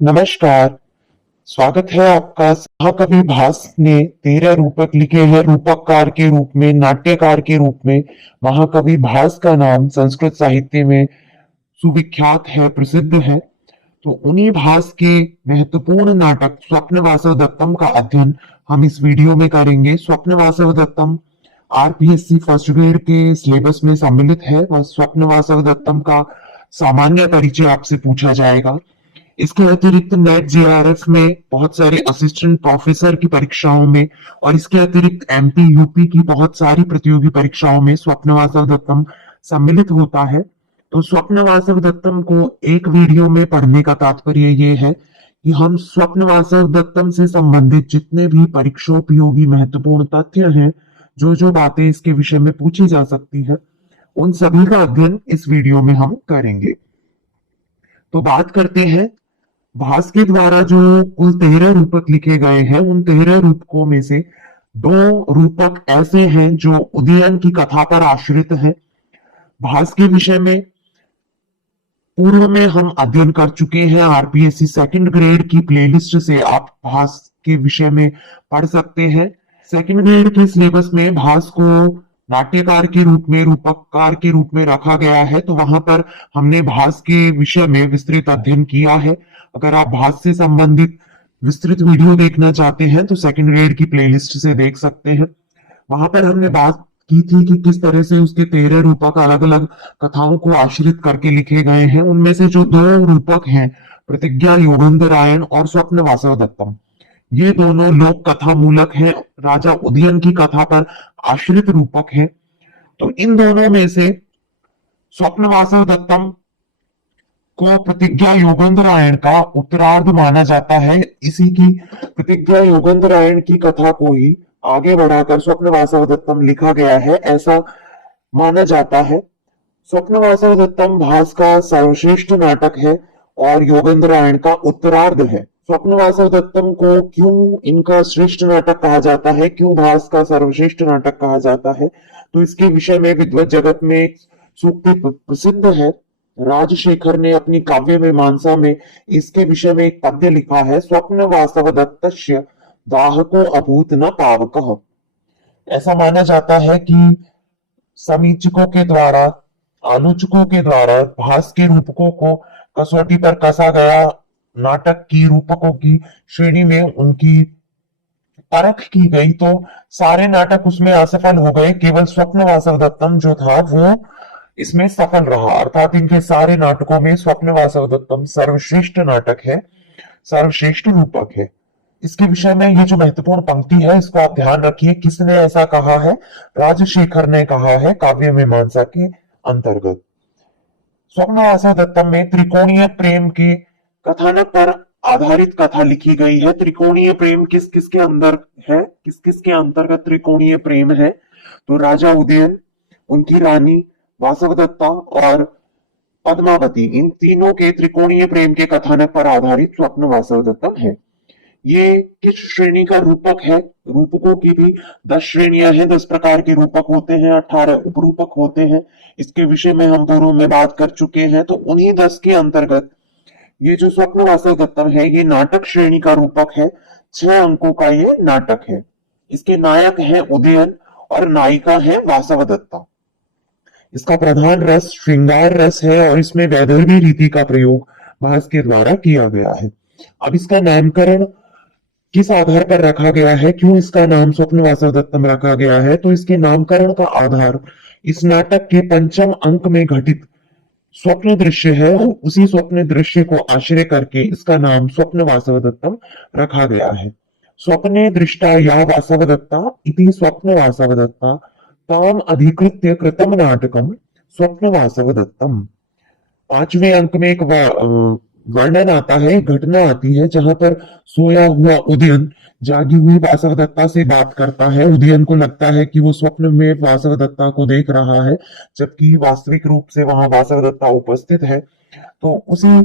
नमस्कार। स्वागत है आपका। महाकवि भास ने 13 रूपक लिखे हैं। रूपककार के रूप में, नाट्यकार के रूप में महाकवि भास का नाम संस्कृत साहित्य में सुविख्यात है, प्रसिद्ध है। तो उन्हीं भास के महत्वपूर्ण नाटक स्वप्न वासव दत्तम का अध्ययन हम इस वीडियो में करेंगे। स्वप्न वासव दत्तम आरपीएससी फर्स्ट ग्रेड के सिलेबस में सम्मिलित है और स्वप्न वासव दत्तम का सामान्य परिचय आपसे पूछा जाएगा। इसके अतिरिक्त नेट जेआरएफ में बहुत सारे असिस्टेंट प्रोफेसर की परीक्षाओं में और इसके अतिरिक्त एमपी यूपी की बहुत सारी प्रतियोगी परीक्षाओं में स्वप्न वासव दत्तम सम्मिलित होता है। तो स्वप्न वासव दत्तम को एक वीडियो में पढ़ने का तात्पर्य ये है कि हम स्वप्न वासव दत्तम से संबंधित जितने भी परीक्षोपयोगी महत्वपूर्ण तथ्य हैं, जो जो बातें इसके विषय में पूछी जा सकती है, उन सभी का अध्ययन इस वीडियो में हम करेंगे। तो बात करते हैं भास के द्वारा जो कुल 13 रूपक लिखे गए हैं, उन 13 रूपकों में से 2 रूपक ऐसे हैं जो उदयन की कथा पर आश्रित हैं। भास के विषय में पूर्व में हम अध्ययन कर चुके हैं। आरपीएससी सेकंड ग्रेड की प्लेलिस्ट से आप भास के विषय में पढ़ सकते हैं। सेकंड ग्रेड के सिलेबस में भास को नाट्यकार के रूप में, रूपककार के रूप में रखा गया है। तो वहां पर हमने भास के विषय में विस्तृत अध्ययन किया है। अगर आप भास से संबंधित विस्तृत वीडियो देखना चाहते हैं तो सेकंड ग्रेड की प्लेलिस्ट से देख सकते हैं। वहां पर हमने बात की थी कि किस तरह से उसके 13 रूपक अलग अलग कथाओं को आश्रित करके लिखे गए हैं। उनमें से जो 2 रूपक हैं, प्रतिज्ञा योगेंद्रायण और स्वप्न वासव दत्तम, ये दोनों लोक कथा मूलक हैं, राजा उदयन की कथा पर आश्रित रूपक हैं। तो इन दोनों में से स्वप्न वासव दत्तम को प्रतिज्ञा योगेंद्रायण का उत्तरार्ध माना जाता है। इसी की प्रतिज्ञा योगेंद्रायण की कथा को ही आगे बढ़ाकर स्वप्न वासव दत्तम लिखा गया है, ऐसा माना जाता है। स्वप्न वासव दत्तम भास का सर्वश्रेष्ठ नाटक है और योगेंद्रायण का उत्तरार्ध है। स्वप्न वासव दत्तम को क्यों इनका श्रेष्ठ नाटक कहा जाता है, क्यों भास का सर्वश्रेष्ठ नाटक कहा जाता है, तो इसके विषय में विद्वत जगत में एक सूक्ति प्रसिद्ध है। राजशेखर ने अपनी काव्य मीमांसा में इसके विषय में एक पद्य लिखा है, स्वप्न वासव दत्तस्य दाहको अभूत न पावकः। ऐसा माना जाता है कि समीक्षकों के द्वारा, आलोचकों के द्वारा भास के रूपकों को कसौटी पर कसा गया। नाटक की रूपकों की श्रेणी में उनकी परख की गई तो सारे नाटक उसमें असफल हो गए। केवल स्वप्न वासव दत्तम जो था वो इसमें सफल रहा, अर्थात इनके सारे नाटकों में स्वप्न वासव दत्तम सर्वश्रेष्ठ नाटक है, सर्वश्रेष्ठ रूपक है। इसके विषय में ये जो महत्वपूर्ण पंक्ति है, इसको आप ध्यान रखिए। किसने ऐसा कहा है? राजशेखर ने कहा है काव्य मीमांसा के अंतर्गत। स्वप्न वासव दत्तम में त्रिकोणीय प्रेम के कथानक पर आधारित कथा लिखी गई है। त्रिकोणीय प्रेम किस किस के अंदर है, किस किस के अंतर्गत त्रिकोणीय प्रेम है? तो राजा उदयन, उनकी रानी वासवदत्ता और पद्मावती, इन तीनों के त्रिकोणीय प्रेम के कथानक पर आधारित स्वप्न वासव दत्तम है। ये किस श्रेणी का रूपक है? रूपकों की भी 10 श्रेणियां हैं, 10 प्रकार के रूपक होते हैं, 18 उपरूपक होते हैं। इसके विषय में हम पूर्व में बात कर चुके हैं। तो उन्हीं 10 के अंतर्गत ये जो स्वप्न वासव दत्तम है, ये नाटक श्रेणी का रूपक है। 6 अंकों का ये नाटक है। इसके नायक है उदयन और नायिका है वासवदत्ता। इसका प्रधान रस श्रृंगार रस है और इसमें वैदर्भी रीति का प्रयोग भास के द्वारा किया गया है। अब इसका नामकरण किस आधार पर रखा गया है, क्यों इसका नाम स्वप्न वासव दत्तम रखा गया है? तो इसके नामकरण का आधार इस नाटक के 5वें अंक में घटित स्वप्न दृश्य है और उसी स्वप्न दृश्य को आश्रय करके इसका नाम स्वप्न वासव दत्तम रखा गया है। स्वप्ने दृष्टा या वासवदत्ता इति स्वप्न वासवदत्ता ताम अधिकृत्य कृतम नाटकम स्वप्न वासवदत्तम। 5वें अंक में एक वर्णन आता है, घटना आती है, जहां पर सोया हुआ उदयन जागी हुई वासवदत्ता से बात करता है। उदयन को लगता है कि वो स्वप्न में वासवदत्ता को देख रहा है, जबकि वास्तविक रूप से वहां वासवदत्ता उपस्थित है। तो उसी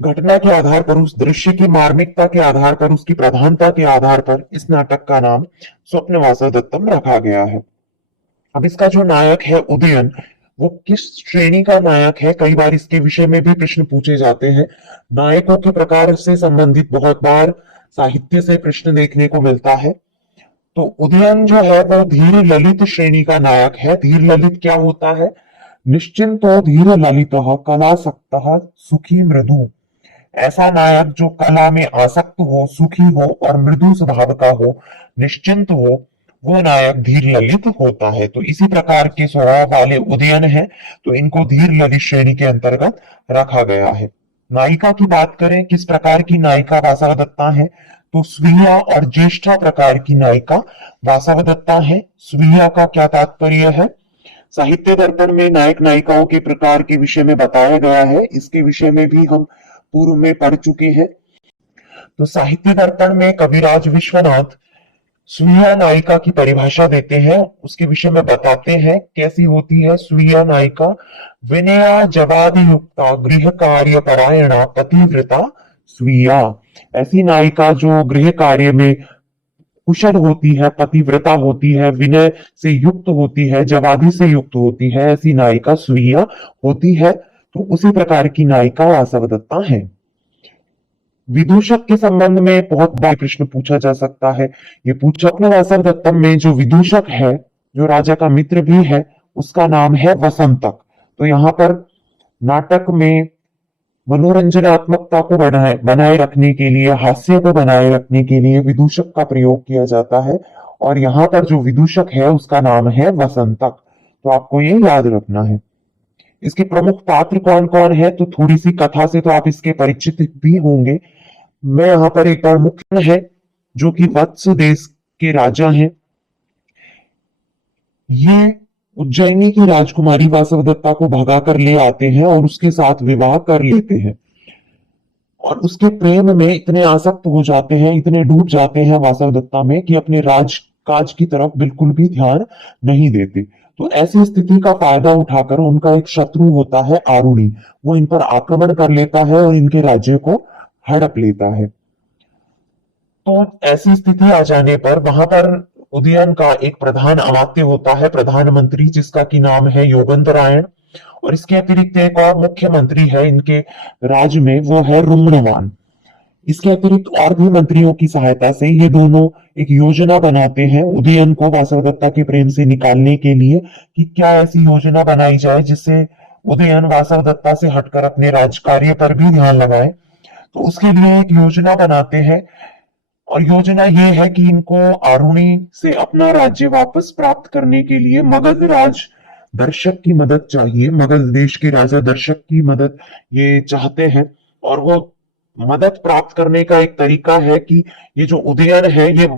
घटना के आधार पर, उस दृश्य की मार्मिकता के आधार पर, उसकी प्रधानता के आधार पर इस नाटक का नाम स्वप्न वासवदत्तम रखा गया है। अब इसका जो नायक है उदयन, वो किस श्रेणी का नायक है, कई बार इसके विषय में भी प्रश्न पूछे जाते हैं। नायकों के प्रकार से संबंधित बहुत बार साहित्य से प्रश्न देखने को मिलता है। तो उदयन जो है वो धीर ललित श्रेणी का नायक है। धीर ललित क्या होता है? निश्चिंतो धीर ललित कलासक्त सुखी मृदु। ऐसा नायक जो कला में आसक्त हो, सुखी हो और मृदु स्वभाव का हो, निश्चिंत हो, वो नायक धीर ललित होता है। तो इसी प्रकार के स्वभाव वाले उदयन है, तो इनको धीर ललित श्रेणी के अंतर्गत रखा गया है। नायिका की बात करें, किस प्रकार की नायिका वासवदत्ता है? तो स्वीया और ज्येष्ठा प्रकार की नायिका वासवदत्ता है। स्वीया का क्या तात्पर्य है? साहित्य दर्पण में नायक नायिकाओं के प्रकार के विषय में बताया गया है। इसके विषय में भी हम पूर्व में पढ़ चुके हैं। तो साहित्य दर्पण में कविराज विश्वनाथ स्वीय नायिका की परिभाषा देते हैं, उसके विषय में बताते हैं कैसी होती है स्वीय नायिका। विनया जवादि युक्ता गृह कार्य परायणा पतिव्रता स्वीया। ऐसी नायिका जो गृह कार्य में कुशल होती है, पतिव्रता होती है, विनय से युक्त होती है, जवादी से युक्त होती है, ऐसी नायिका स्वीय होती है। तो उसी प्रकार की नायिका वासवदत्ता है। विदूषक के संबंध में बहुत बार प्रश्न पूछा जा सकता है। ये पूछा वासवदत्तम में जो विदूषक है, जो राजा का मित्र भी है, उसका नाम है वसंतक। तो यहाँ पर नाटक में मनोरंजनात्मकता को बनाए रखने के लिए, हास्य को बनाए रखने के लिए विदूषक का प्रयोग किया जाता है। और यहाँ पर जो विदूषक है उसका नाम है वसंतक। तो आपको ये याद रखना है। इसके प्रमुख पात्र कौन कौन है? तो थोड़ी सी कथा से तो आप इसके परिचित भी होंगे। मैं यहाँ पर एक बार मुख्य है जो कि वत्स देश के राजा हैं। ये उज्जैनी की राजकुमारी वासवदत्ता को भगा कर ले आते हैं और उसके साथ विवाह कर लेते हैं। और उसके प्रेम में इतने आसक्त हो जाते हैं, इतने डूब जाते हैं वासवदत्ता में कि अपने राजकाज की तरफ बिल्कुल भी ध्यान नहीं देते। तो ऐसी स्थिति का फायदा उठाकर उनका एक शत्रु होता है आरुणी, वो इन पर आक्रमण कर लेता है और इनके राज्य को हड़प लेता है। तो ऐसी स्थिति आ जाने पर वहां पर उदयन का एक प्रधान अमात्य होता है, प्रधानमंत्री, जिसका की नाम है योगेंद्रायण। और इसके अतिरिक्त एक और मुख्यमंत्री है इनके राज्य में, वो है रुम्णवान। इसके अतिरिक्त और भी मंत्रियों की सहायता से ये दोनों एक योजना बनाते हैं उदयन को वासवदत्ता के प्रेम से निकालने के लिए, कि क्या ऐसी योजना बनाई जाए जिससे उदयन वासवदत्ता से हटकर अपने राजकार्य पर भी ध्यान लगाए। तो उसके लिए एक योजना बनाते हैं और योजना ये है कि इनको आरुणी से अपना राज्य वापस प्राप्त करने के लिए मगध राज दर्शक की मदद चाहिए। मगध देश के राजा दर्शक की मदद ये चाहते हैं। और वो मदद प्राप्त करने का एक तरीका है कि ये जो उदयन है ये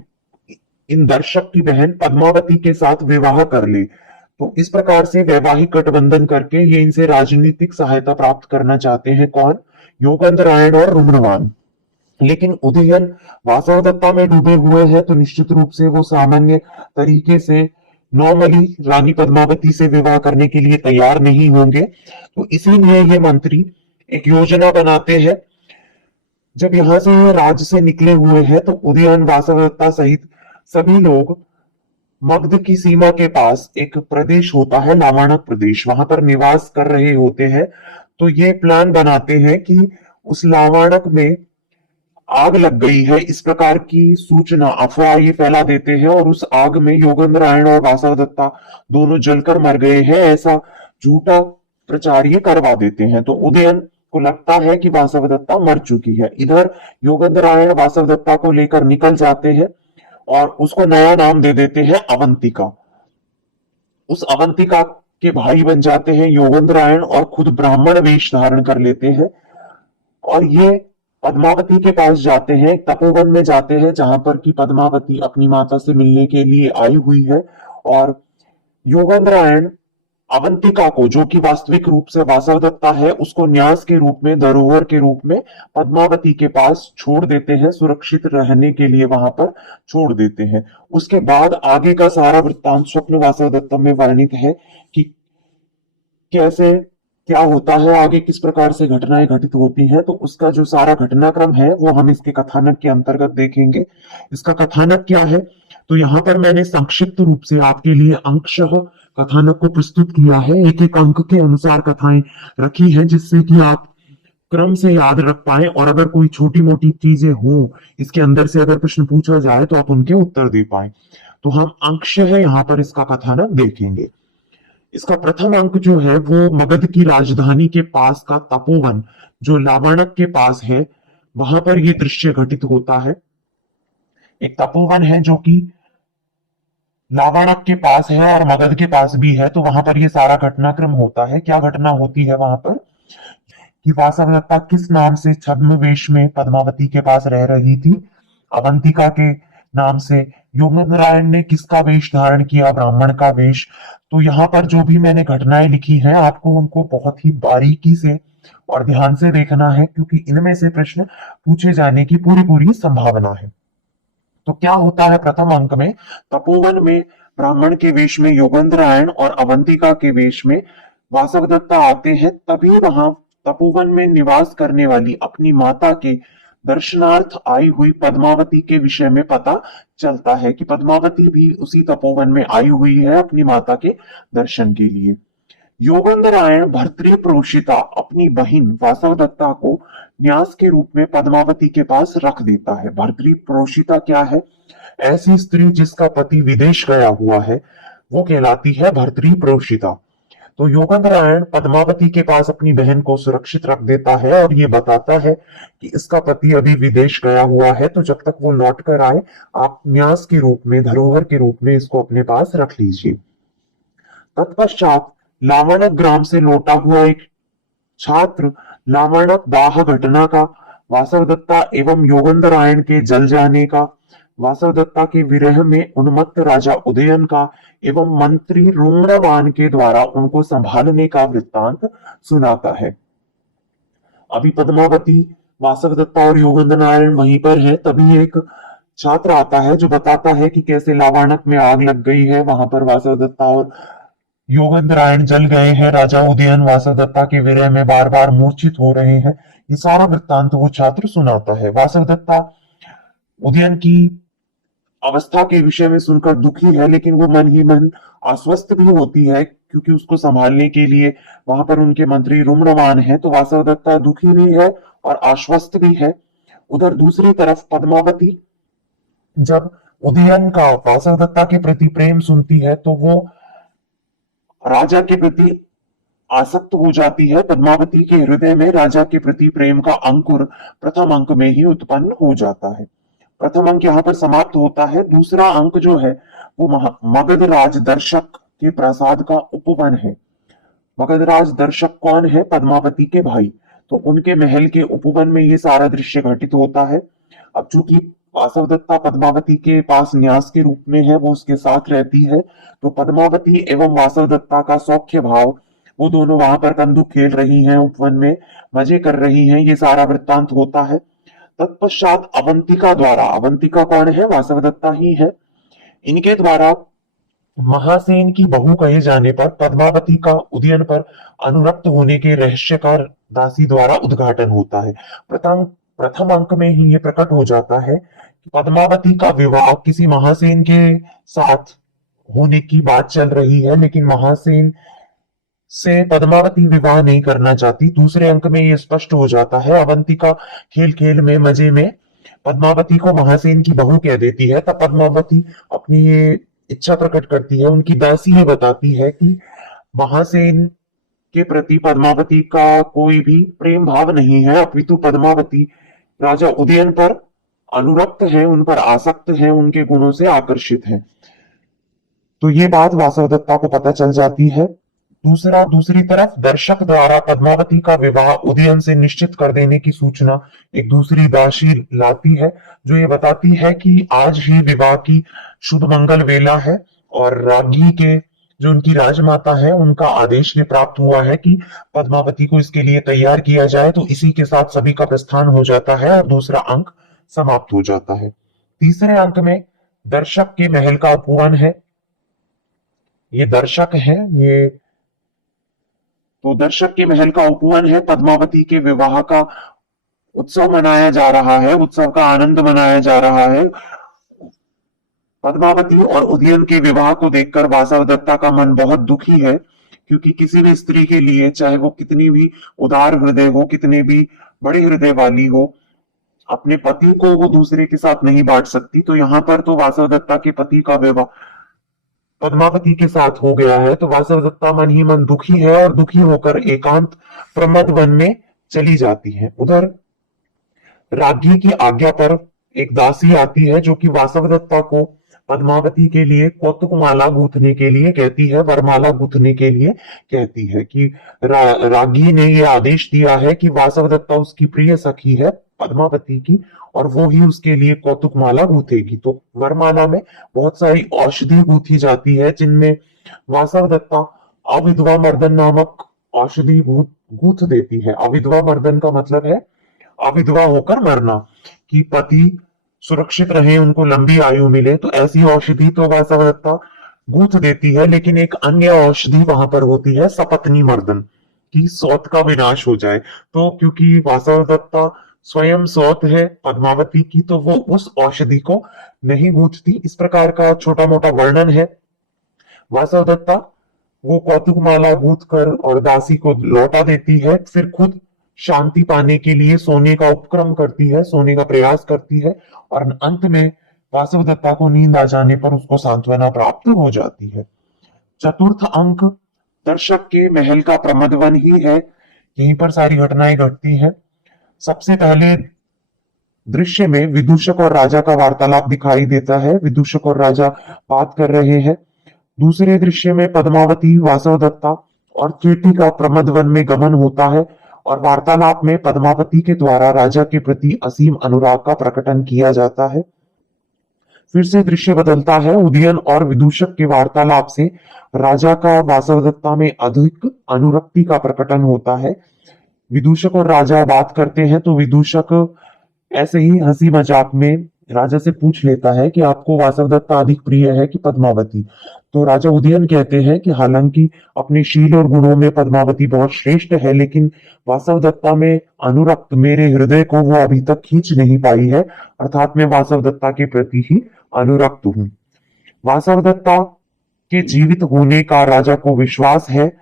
इन दर्शक की बहन पद्मावती के साथ विवाह कर ले। तो इस प्रकार से वैवाहिक गठबंधन करके ये इनसे राजनीतिक सहायता प्राप्त करना चाहते हैं। कौन? योगेंद्रायण और रुम्णवान। लेकिन उदयन वासवदत्ता में डूबे हुए हैं, तो निश्चित रूप से वो सामान्य तरीके से नॉर्मली रानी पद्मावती से विवाह करने के लिए तैयार नहीं होंगे। तो इसीलिए ये मंत्री एक योजना बनाते हैं। जब यहां से राज्य से निकले हुए हैं तो उदयन वासवदत्ता सहित सभी लोग मगध की सीमा के पास एक प्रदेश होता है लावाणक प्रदेश, वहां पर निवास कर रहे होते हैं। तो ये प्लान बनाते हैं कि उस लावाणक में आग लग गई है, इस प्रकार की सूचना, अफवाह ये फैला देते हैं और उस आग में योगेंद्रायण और वासवदत्ता दोनों जलकर मर गए हैं, ऐसा झूठा प्रचार ये करवा देते हैं। तो उदयन को लगता है कि वासवदत्ता मर चुकी है। इधर योगेंद्रायण वासवदत्ता को लेकर निकल जाते हैं और उसको नया नाम दे देते हैं अवंतिका। उस अवंतिका के भाई बन जाते हैं योगेंद्रायण और खुद ब्राह्मण वेश धारण कर लेते हैं। और ये पद्मावती के पास जाते हैं, तपोवन में जाते हैं, जहां पर की पद्मावती अपनी माता से मिलने के लिए आई हुई है। और योगेंद्रायण अवंतिका को, जो कि वास्तविक रूप से वासवदत्ता है, उसको न्यास के रूप में, धरोहर के रूप में पद्मावती के पास छोड़ देते हैं, सुरक्षित रहने के लिए वहां पर छोड़ देते हैं। उसके बाद आगे का सारा वृत्तांत स्वप्न वासवदत्ता में वर्णित है कि कैसे क्या होता है, आगे किस प्रकार से घटनाएं घटित होती हैं। तो उसका जो सारा घटनाक्रम है वो हम इसके कथानक के अंतर्गत देखेंगे। इसका कथानक क्या है? तो यहाँ पर मैंने संक्षिप्त रूप से आपके लिए अंशतः कथानक को प्रस्तुत किया है। एक एक अंक के अनुसार कथाएं रखी हैं, जिससे कि आप क्रम से याद रख पाए, और अगर कोई छोटी मोटी चीजें हो इसके अंदर से अगर प्रश्न पूछा जाए तो आप उनके उत्तर दे पाए। तो हम अंकशः यहाँ पर इसका कथानक देखेंगे। इसका प्रथम अंक जो है वो मगध की राजधानी के पास का तपोवन जो लावणक के पास है, वहां पर ये दृश्य घटित होता है। एक तपोवन है जो कि लावणक के पास है और मगध के पास भी है, तो वहां पर ये सारा घटनाक्रम होता है। क्या घटना होती है वहां पर कि वासवदत्ता किस नाम से छद्म वेश में पद्मावती के पास रह रही थी, अवंतिका के नाम से। योगेंद्रायण ने किसका वेश धारण किया, ब्राह्मण का वेश। तो यहाँ पर जो भी मैंने घटनाएं लिखी हैं आपको उनको बहुत ही बारीकी से और ध्यान से देखना है, क्योंकि इनमें से प्रश्न पूछे जाने की पूरी पूरी संभावना है। तो क्या होता है प्रथम अंक में, तपोवन में ब्राह्मण के वेश में योगेंद्रायण और अवंतिका के वेश में वासवदत्ता आते हैं। तभी वहां तपोवन में निवास करने वाली अपनी माता के दर्शनार्थ आई हुई पद्मावती के विषय में पता चलता है कि पद्मावती भी उसी तपोवन में आई हुई है अपनी माता के दर्शन के लिए। योगेंद्रायण भर्तृप्रोषिता अपनी बहन वासवदत्ता को न्यास के रूप में पद्मावती के पास रख देता है। भर्तृप्रोषिता क्या है, ऐसी स्त्री जिसका पति विदेश गया हुआ है वो कहलाती है भर्तृप्रोषिता। तो योगेंद्रायण पद्मावती के पास अपनी बहन को सुरक्षित रख देता है और ये बताता है कि इसका पति अभी विदेश गया हुआ है, तो जब तक वो लौट कर आए आप न्यास के रूप में, धरोहर के रूप में इसको अपने पास रख लीजिए। तत्पश्चात लावणक ग्राम से लौटा हुआ एक छात्र लावणक दाह घटना का, वासवदत्ता एवं योगेंद्रायण के जल जाने का, वासवदत्ता के विरह में उन्मत्त राजा उदयन का एवं मंत्री रुम्णवान के द्वारा उनको संभालने का वृत्तांत सुनाता है। अभी पद्मावती, वासवदत्ता और योगेंद्रनारायण वहीं पर है, तभी एक छात्र आता है जो बताता है कि कैसे लावणक में आग लग गई है, वहां पर वासवदत्ता और योगेंद्रायण जल गए हैं, राजा उदयन वासवदत्ता के विरह में बार बार मूर्छित हो रहे हैं। ये सारा वृत्तांत वो छात्र सुनाता है। वासवदत्ता उदयन की अवस्था के विषय में सुनकर दुखी है, लेकिन वो मन ही मन आश्वस्त भी होती है, क्योंकि उसको संभालने के लिए वहां पर उनके मंत्री रुम्णवान है। तो वासवदत्ता दुखी भी है और आश्वस्त भी है। उधर दूसरी तरफ पद्मावती जब उदयन का वासवदत्ता के प्रति प्रेम सुनती है तो वो राजा के प्रति आसक्त हो जाती है। पद्मावती के हृदय में राजा के प्रति प्रेम का अंकुर प्रथम अंक में ही उत्पन्न हो जाता है। प्रथम अंक यहाँ पर समाप्त होता है। दूसरा अंक जो है वो मगध राज दर्शक के प्रासाद का उपवन है। मगध राज दर्शक कौन है, पद्मावती के भाई। तो उनके महल के उपवन में ये सारा दृश्य घटित होता है। अब चूंकि वासवदत्ता पद्मावती के पास न्यास के रूप में है, वो उसके साथ रहती है, तो पद्मावती एवं वासवदत्ता का सौख्य भाव, वो दोनों वहां पर कंदुक खेल रही हैं, उपवन में मजे कर रही हैं, ये सारा वृत्तांत होता है। तत्पश्चात अवंतिका द्वारा, अवंतिका कौन है, वासवदत्ता ही है, इनके द्वारा महासेन की बहू कहे जाने पर पद्मावती का उदयन पर अनुरक्त होने के रहस्य का दासी द्वारा उद्घाटन होता है। प्रथम अंक में ही ये प्रकट हो जाता है कि पद्मावती का विवाह किसी महासेन के साथ होने की बात चल रही है, लेकिन महासेन से पद्मावती विवाह नहीं करना चाहती। दूसरे अंक में ये स्पष्ट हो जाता है। अवंतिका खेल खेल में, मजे में पद्मावती को महासेन की बहू कह देती है। तब पद्मावती अपनी ये इच्छा प्रकट करती है। उनकी दासी ये बताती है कि महासेन के प्रति पद्मावती का कोई भी प्रेम भाव नहीं है, अपितु पद्मावती राजा उदयन पर अनुरक्त है, उन पर आसक्त है, उनके गुणों से आकर्षित है। तो ये बात वासवदत्ता को पता चल जाती है। दूसरी तरफ दर्शक द्वारा पद्मावती का विवाह उदयन से निश्चित कर देने की सूचना एक दूसरी दासी लाती है, जो ये बताती है कि आज ही विवाह की शुभ मंगल वेला है और राज्ञी के, जो उनकी राजमाता है, उनका आदेश ये प्राप्त हुआ है कि पद्मावती को इसके लिए तैयार किया जाए। तो इसी के साथ सभी का प्रस्थान हो जाता है और दूसरा अंक समाप्त हो जाता है। तीसरे अंक में दर्शक के महल का उपवन है। ये दर्शक है, ये तो दर्शक के महल का उपवन है। पद्मावती के विवाह का उत्सव मनाया जा रहा है, उत्सव का आनंद मनाया जा रहा है। पद्मावती और उदयन के विवाह को देखकर वासवदत्ता का मन बहुत दुखी है, क्योंकि किसी भी स्त्री के लिए, चाहे वो कितनी भी उदार हृदय हो, कितने भी बड़े हृदय वाली हो, अपने पति को वो दूसरे के साथ नहीं बांट सकती। तो यहाँ पर तो वासवदत्ता के पति का विवाह पद्मावती के साथ हो गया है, तो वासवदत्ता मन ही मन दुखी है और दुखी होकर एकांत प्रमद वन में चली जाती है। उधर राज्ञी की आज्ञा पर एक दासी आती है जो कि वासवदत्ता को पद्मावती के लिए कौतुकमाला गूंथने के लिए कहती है, वरमाला गूंथने के लिए कहती है कि राज्ञी ने यह आदेश दिया है कि वासवदत्ता उसकी प्रिय सखी है पद्मावती की, और वो ही उसके लिए कौतुकमाला गूंथेगी। तो वरमाला में बहुत सारी औषधि गूंथी जाती है, जिनमें वासवदत्ता अविधवा मर्दन नामक औषधि गूंथ देती है। अविधवा मर्दन का मतलब है अविधवा होकर मरना, कि पति सुरक्षित रहे, उनको लंबी आयु मिले। तो ऐसी औषधि तो वासवदत्ता गूंथ देती है, लेकिन एक अन्य औषधि वहां पर होती है सपत्नी मर्दन, की सौत का विनाश हो जाए। तो क्योंकि वासवदत्ता स्वयं सौत है पद्मावती की, तो वो उस औषधि को नहीं गूंथती। इस प्रकार का छोटा मोटा वर्णन है। वासवदत्ता वो कौतुकमाला गूंथ कर और दासी को लौटा देती है, फिर खुद शांति पाने के लिए सोने का उपक्रम करती है, सोने का प्रयास करती है, और अंत में वासवदत्ता को नींद आ जाने पर उसको सांत्वना प्राप्त हो जाती है। चतुर्थ अंक दर्शक के महल का प्रमदवन ही है। यहीं पर सारी घटनाएं घटती हैं। सबसे पहले दृश्य में विदूषक और राजा का वार्तालाप दिखाई देता है। विदूषक और राजा बात कर रहे हैं। दूसरे दृश्य में पद्मावती, वासवदत्ता और चेटी का प्रमदवन में गमन होता है, और वार्तालाप में पद्मावती के द्वारा राजा के प्रति असीम अनुराग का प्रकटन किया जाता है। फिर से दृश्य बदलता है। उदयन और विदूषक के वार्तालाप से राजा का वासवदत्ता में अधिक अनुरक्ति का प्रकटन होता है। विदूषक और राजा बात करते हैं, तो विदूषक ऐसे ही हंसी मजाक में राजा से पूछ लेता है कि आपको वासवदत्ता अधिक प्रिय है कि पद्मावती। तो राजा उदयन कहते हैं कि हालांकि अपने शील और गुणों में पद्मावती बहुत श्रेष्ठ है, लेकिन वासवदत्ता में अनुरक्त मेरे हृदय को वो अभी तक खींच नहीं पाई है, अर्थात मैं वासवदत्ता के प्रति ही अनुरक्त हूं। वासवदत्ता के जीवित होने का राजा को विश्वास है।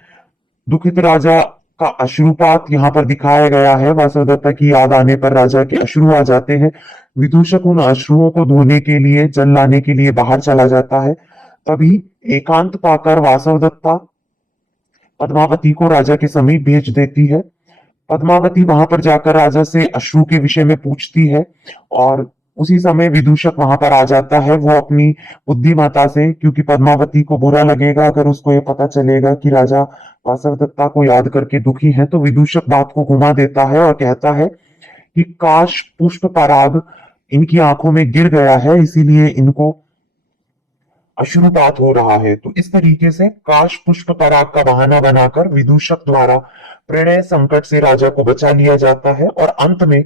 दुखित राजा का अश्रुपात यहाँ पर दिखाया गया है। वासवदत्ता की याद आने पर राजा के अश्रु आ जाते हैं। विदूषक उन अश्रुओं को धोने के लिए, जल लाने के लिए बाहर चला जाता है। तभी एकांत पाकर वासवदत्ता पद्मावती को राजा के समीप भेज देती है। पद्मावती वहां पर जाकर राजा से अश्रु के विषय में पूछती है, और उसी समय विदूषक वहां पर आ जाता है। वो अपनी बुद्धिमता से, क्योंकि पद्मावती को बुरा लगेगा अगर उसको ये पता चलेगा कि राजा वासवदत्ता को याद करके दुखी है, तो विदूषक बात को घुमा देता है और कहता है कि काश पुष्प पराग इनकी आंखों में गिर गया है, इसीलिए इनको अश्रुपात हो रहा है। तो इस तरीके से काश पुष्प पराग का बहाना बनाकर विदूषक द्वारा प्रणय संकट से राजा को बचा लिया जाता है, और अंत में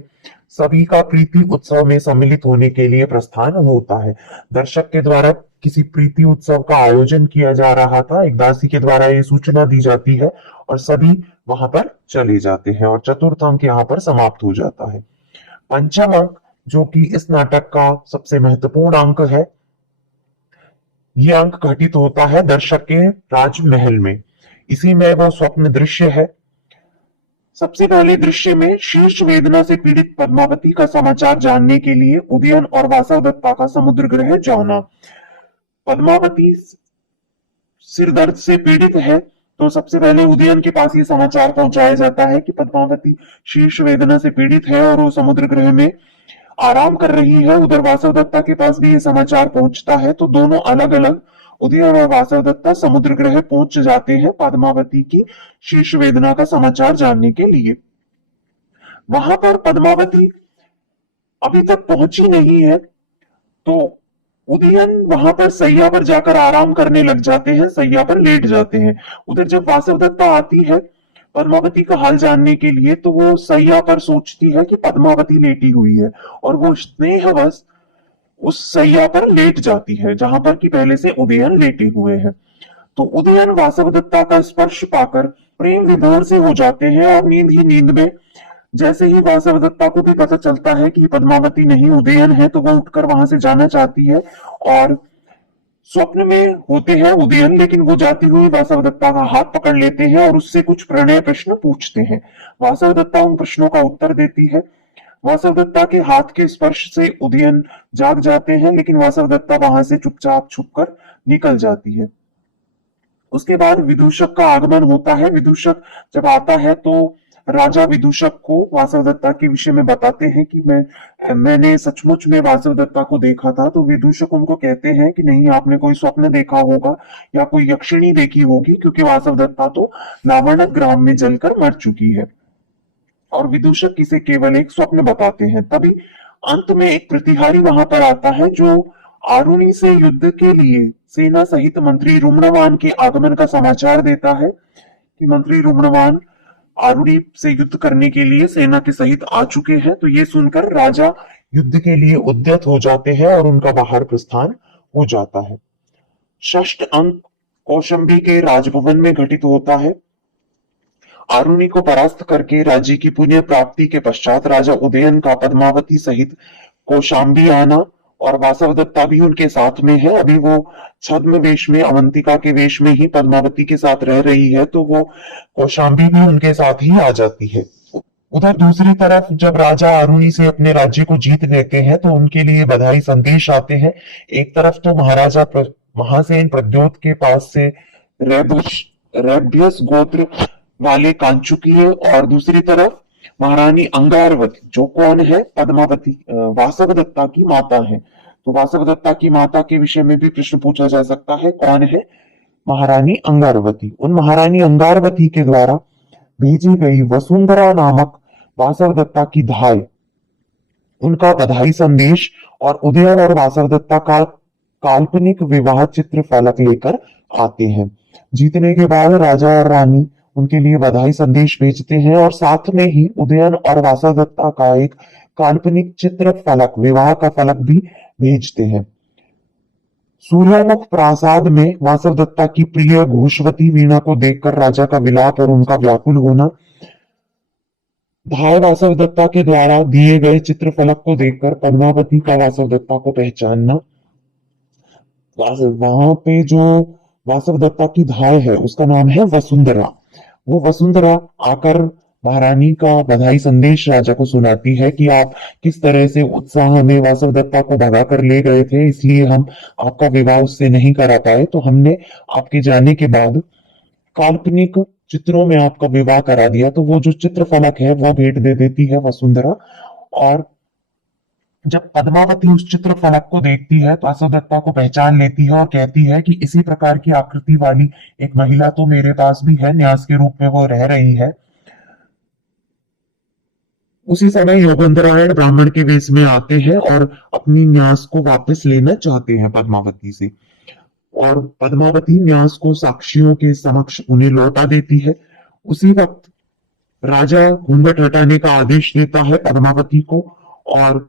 सभी का प्रीति उत्सव में सम्मिलित होने के लिए प्रस्थान होता है। दर्शक के द्वारा किसी प्रीति उत्सव का आयोजन किया जा रहा था, एक दासी के द्वारा ये सूचना दी जाती है, और सभी वहां पर चले जाते हैं, और चतुर्थ अंक यहाँ पर समाप्त हो जाता है। पंचम अंक, जो कि इस नाटक का सबसे महत्वपूर्ण अंक है, यह अंक घटित होता है दर्शक के राजमहल में। इसी में वो स्वप्न दृश्य है। सबसे पहले दृश्य में शीर्ष वेदना से पीड़ित पद्मावती का समाचार जानने के लिए उदयन और वासवदत्ता का समुद्र गृह जाना। पद्मावती सिर दर्द से पीड़ित है, तो सबसे पहले उदयन के पास ये समाचार पहुंचाया जाता है कि पद्मावती शीर्ष वेदना से पीड़ित है और वो समुद्र गृह में आराम कर रही है। उधर वासवदत्ता के पास भी ये समाचार पहुंचता है, तो दोनों अलग अलग, उदयन और वासवदत्ता, समुद्र गृह पहुंच जाते हैं पद्मावती की शीर्ष वेदना का समाचार जानने के लिए। वहां पर पद्मावती अभी तक पहुंची नहीं है, तो उदयन वहां पर सैया पर जाकर आराम करने लग जाते हैं, सैया पर लेट जाते हैं। उधर जब वासवदत्ता आती है पद्मावती का हाल जानने के लिए, तो वो सैया पर सोचती है कि पद्मावती लेटी हुई है, और वो स्नेहवश उस सैया पर लेट जाती है जहां पर कि पहले से उदयन लेटे हुए हैं। तो उदयन वासवदत्ता का स्पर्श पाकर प्रेम विभोर से हो जाते हैं, और नींद ही नींद में जैसे ही वासवदत्ता को भी पता चलता है कि पद्मावती नहीं उदयन है, तो वो उठकर वहां से जाना चाहती है, और स्वप्न में होते हैं उदयन, लेकिन वो जाती हुई वासवदत्ता का हाथ पकड़ लेते हैं और उससे कुछ प्रणय प्रश्न पूछते हैं। वासवदत्ता उन प्रश्नों का उत्तर देती है। वासवदत्ता के हाथ के स्पर्श से उदयन जाग जाते हैं, लेकिन वासवदत्ता वहां से चुपचाप छुपकर निकल जाती है। उसके बाद विदूषक का आगमन होता है। विदूषक जब आता है तो राजा विदूषक को वासवदत्ता के विषय में बताते हैं कि मैंने सचमुच में वासवदत्ता को देखा था। तो विदूषक उनको कहते हैं कि नहीं, आपने कोई स्वप्न देखा होगा या कोई यक्षिणी देखी होगी, क्योंकि वासवदत्ता तो लावण्य ग्राम में जलकर मर चुकी है। और विदूषक इसे केवल एक स्वप्न बताते हैं। तभी अंत में एक प्रतिहारी वहां पर आता है जो आरुणी से युद्ध के लिए सेना सहित मंत्री रुम्णवान के आगमन का समाचार देता है कि मंत्री रुम्णवान आरुणी से युद्ध करने के लिए सेना के सहित आ चुके हैं। तो ये सुनकर राजा युद्ध के लिए उद्यत हो जाते हैं और उनका बाहर प्रस्थान हो जाता है। षष्ठ अंक कौशंबी के राजभवन में घटित होता है। आरुणी को परास्त करके राज्य की पुण्य प्राप्ति के पश्चात राजा उदयन का पद्मावती सहित कौशाम्बी आना, और वासवदत्ता भी उनके साथ में है। अभी वो छद्म वेश में, अवंतिका के वेश में ही पद्मावती के साथ रह रही है, तो वो कौशाम्बी भी उनके साथ ही आ जाती है। उधर दूसरी तरफ जब राजा आरुणी से अपने राज्य को जीत लेते हैं तो उनके लिए बधाई संदेश आते हैं। एक तरफ तो महाराजा महासेन प्रद्योत के पास से रेब्यस गोत्र वाले कांचुकीय, और दूसरी तरफ महारानी अंगारवती, जो कौन है, पद्मावती वासवदत्ता की माता है। तो वासवदत्ता की माता के विषय में भी प्रश्न पूछा जा सकता है, कौन है, महारानी अंगारवती। उन महारानी अंगारवती के द्वारा भेजी गई वसुंधरा नामक वासवदत्ता की धाय, उनका बधाई संदेश और उदयन और वासवदत्ता का काल्पनिक विवाह चित्र फलक लेकर आते हैं। जीतने के बाद राजा और रानी उनके लिए बधाई संदेश भेजते हैं और साथ में ही उदयन और वासवदत्ता का एक काल्पनिक चित्र फलक, विवाह का फलक भी भेजते हैं। सूर्यमुख प्रासाद में वासवदत्ता की प्रिय घोषवती वीणा को देखकर राजा का विलाप और उनका व्याकुल होना, धाय वासवदत्ता के द्वारा दिए गए चित्र फलक को देखकर पद्मावती का वासवदत्ता को पहचानना, वहां पे जो वासवदत्ता की धाय है उसका नाम है वसुंधरा। वो वसुंधरा आकर महारानी का बधाई संदेश राजा को सुनाती है कि आप किस तरह से उत्साह में वासवदत्ता को भगा कर ले गए थे, इसलिए हम आपका विवाह उससे नहीं करा पाए, तो हमने आपके जाने के बाद काल्पनिक चित्रों में आपका विवाह करा दिया। तो वो जो चित्र फलक है वह भेंट दे देती है वसुंधरा। और जब पद्मावती उस चित्र फलक को देखती है तो वासवदत्ता को पहचान लेती है और कहती है कि इसी प्रकार की आकृति वाली एक महिला तो मेरे पास भी है, न्यास के रूप में वो रह रही है। उसी समय योगेंद्रायण ब्राह्मण के वेश में आते हैं और अपनी न्यास को वापस लेना चाहते हैं पद्मावती से, और पद्मावती न्यास को साक्षियों के समक्ष उन्हें लौटा देती है। उसी वक्त राजा घूंघट हटाने का आदेश देता है पद्मावती को, और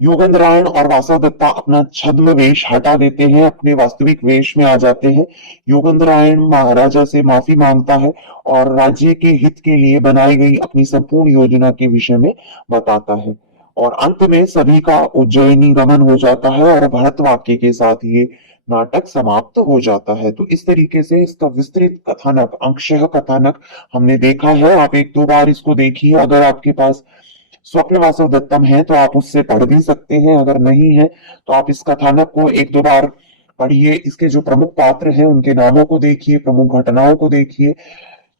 योगेंद्रायण और वासवदत्ता अपना छद्म वेश हटा देते हैं, अपने वास्तविक वेश में आ जाते हैं। योगेंद्रायण महाराजा से माफी मांगता है और राज्य के हित के लिए बनाई गई अपनी संपूर्ण योजना के विषय में बताता है, और अंत में सभी का उज्जैनी गमन हो जाता है और भरतवाक्य के साथ ये नाटक समाप्त हो जाता है। तो इस तरीके से इसका विस्तृत कथानक, अंशतः कथानक हमने देखा है। आप एक दो बार इसको देखिए। अगर आपके पास स्वप्न वासवदत्तम है तो आप उससे पढ़ भी सकते हैं, अगर नहीं है तो आप इस कथानक को एक दो बार पढ़िए। इसके जो प्रमुख पात्र हैं उनके नामों को देखिए, प्रमुख घटनाओं को देखिए,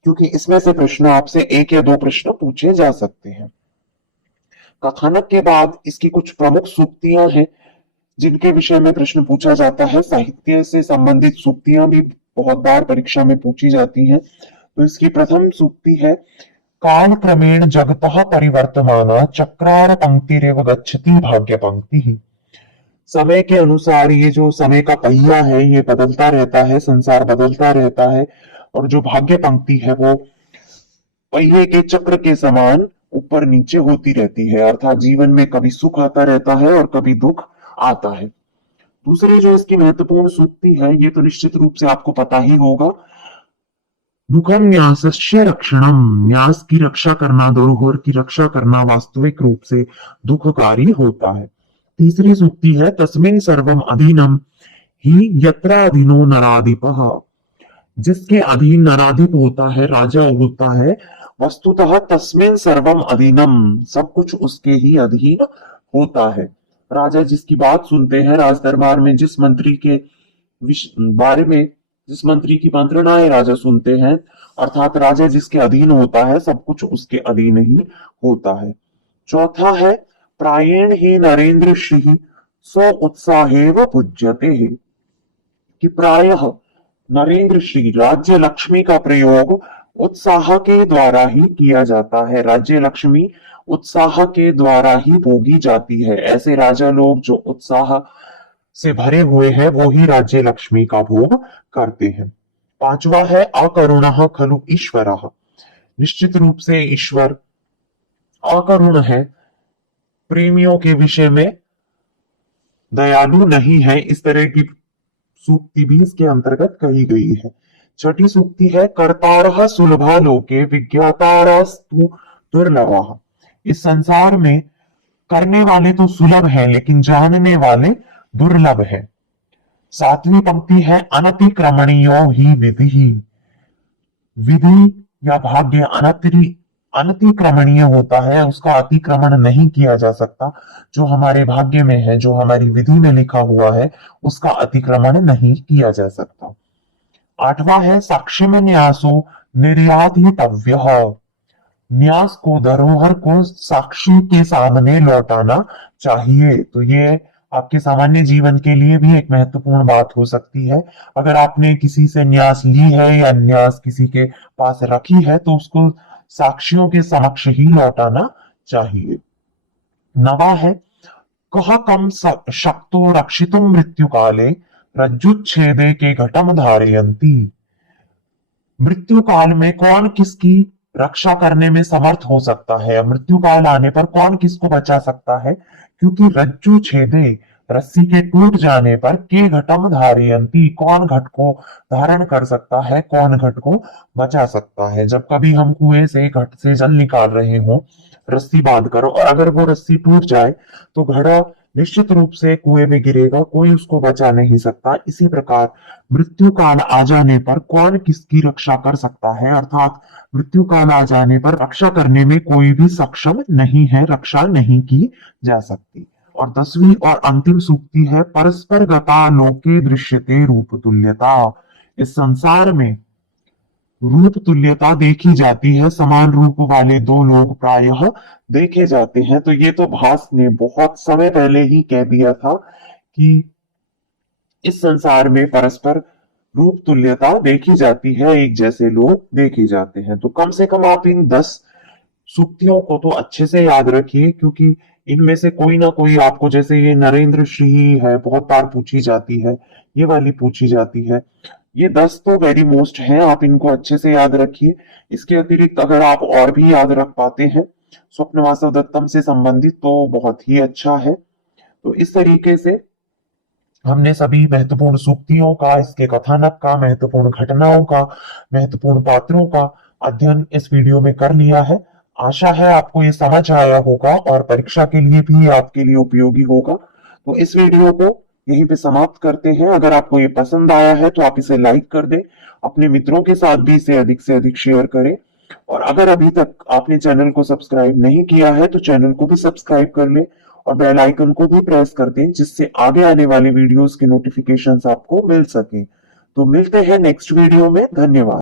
क्योंकि इसमें से प्रश्न आपसे एक या दो प्रश्न पूछे जा सकते हैं। कथानक के बाद इसकी कुछ प्रमुख सूक्तियां हैं जिनके विषय में प्रश्न पूछा जाता है। साहित्य से संबंधित सूक्तियां भी बहुत बार परीक्षा में पूछी जाती हैं। तो इसकी प्रथम सूक्ति है, काल क्रमेण जगतः परिवर्तमाना चक्रार पंक्तिरेव गच्छति भाग्य पंक्ति ही। समय के अनुसार ये जो समय का पहिया है ये बदलता रहता है, संसार बदलता रहता है, और जो भाग्य पंक्ति है वो पहिए के चक्र के समान ऊपर नीचे होती रहती है, अर्थात जीवन में कभी सुख आता रहता है और कभी दुख आता है। दूसरी जो इसकी महत्वपूर्ण सूक्ति है, ये तो निश्चित रूप से आपको पता ही होगा, दुखम न्यासस्य रक्षणम, न्यास की रक्षा करना, धरोहर की रक्षा करना वास्तविक रूप से दुखकारी होता है। तीसरी सूक्ति है तस्मिन् सर्वम अधीनम ही यत्राधीनो नराधिपः। जिसके अधीन नराधिप होता है, राजा होता है, वस्तुतः तस्मिन् सर्वम अधीनम, सब कुछ उसके ही अधीन होता है। राजा जिसकी बात सुनते हैं, राज दरबार में जिस मंत्री के बारे में, जिस मंत्री की मंत्रणाएं राजा सुनते हैं, अर्थात राजा जिसके अधीन होता है, सब कुछ उसके अधीन ही होता है। चौथा है प्रायेण ही नरेंद्र श्री स्व उत्साहेव पूज्यते, कि प्रायः नरेंद्र श्री, राज्य लक्ष्मी का प्रयोग उत्साह के द्वारा ही किया जाता है। राज्य लक्ष्मी उत्साह के द्वारा ही भोगी जाती है। ऐसे राजा लोग जो उत्साह से भरे हुए हैं वो ही राज्य लक्ष्मी का भोग करते हैं। पांचवा है अकरुणः खलु ईश्वरः। निश्चित रूप से ईश्वर अकरुण है, प्रेमियों के विषय में दयालु नहीं है। इस तरह की सूक्ति भी इसके अंतर्गत कही गई है। छठी सूक्ति है कर्तारः सुलभा लोके विज्ञातारस्तु दुर्लभः। इस संसार में करने वाले तो सुलभ है लेकिन जानने वाले दुर्लभ है। सातवीं पंक्ति है अनतिक्रमणीयो ही विधि। विधि या भाग्य अनतिक्रमणीय होता है, उसका अतिक्रमण नहीं किया जा सकता। जो हमारे भाग्य में है, जो हमारी विधि में लिखा हुआ है, उसका अतिक्रमण नहीं किया जा सकता। आठवां है साक्ष्यम न्यासो निर्यातितव्यः। न्यास को, धरोहर को साक्षी के सामने लौटाना चाहिए। तो ये आपके सामान्य जीवन के लिए भी एक महत्वपूर्ण बात हो सकती है। अगर आपने किसी से न्यास ली है या न्यास किसी के पास रखी है तो उसको साक्षियों के समक्ष ही लौटाना चाहिए। नवा है कह कम शक्तो रक्षितुम मृत्यु काले रज्जुच्छेदे के घटम धारयन्ति। मृत्यु काल में कौन किसकी रक्षा करने में समर्थ हो सकता है, मृत्यु काल आने पर कौन किसको बचा सकता है, क्योंकि रज्जु छेदे, रस्सी के टूट जाने पर के घटम धारयन्ति, कौन घट को धारण कर सकता है, कौन घट को बचा सकता है। जब कभी हम कुएं से, घट से जल निकाल रहे हो रस्सी बांधकर, और अगर वो रस्सी टूट जाए तो घड़ा निश्चित रूप से कुएं में गिरेगा, कोई उसको बचा नहीं सकता। इसी प्रकार मृत्यु काल आ जाने पर कौन किसकी रक्षा कर सकता है, अर्थात मृत्यु काल आ जाने पर रक्षा करने में कोई भी सक्षम नहीं है, रक्षा नहीं की जा सकती। और 10वीं और अंतिम सूक्ति है परस्पर गता लोके दृश्यते रूप तुल्यता। इस संसार में रूप तुल्यता देखी जाती है, समान रूप वाले दो लोग प्रायः देखे जाते हैं। तो ये तो भास ने बहुत समय पहले ही कह दिया था कि इस संसार में परस्पर रूप तुल्यता देखी जाती है, एक जैसे लोग देखे जाते हैं। तो कम से कम आप इन 10 सूक्तियों को तो अच्छे से याद रखिए, क्योंकि इनमें से कोई ना कोई आपको, जैसे ये नरेंद्र श्री है, बहुत बार पूछी जाती है, ये वाली पूछी जाती है। ये 10 तो वेरी मोस्ट हैं, आप इनको अच्छे से याद रखिए। इसके अतिरिक्त अगर आप और भी याद रख पाते हैं स्वप्नवासव दत्तम से संबंधित तो बहुत ही अच्छा है। तो इस तरीके से हमने सभी महत्वपूर्ण सूक्तियों का, इसके कथानक का, महत्वपूर्ण घटनाओं का, महत्वपूर्ण पात्रों का अध्ययन इस वीडियो में कर लिया है। आशा है आपको ये समझ आया होगा और परीक्षा के लिए भी आपके लिए उपयोगी होगा। तो इस वीडियो को यहीं पे समाप्त करते हैं। अगर आपको ये पसंद आया है तो आप इसे लाइक कर दें, अपने मित्रों के साथ भी इसे अधिक से अधिक शेयर करें, और अगर अभी तक आपने चैनल को सब्सक्राइब नहीं किया है तो चैनल को भी सब्सक्राइब कर ले और बेल आइकन को भी प्रेस कर दें, जिससे आगे आने वाले वीडियोस के नोटिफिकेशंस आपको मिल सके। तो मिलते हैं नेक्स्ट वीडियो में। धन्यवाद।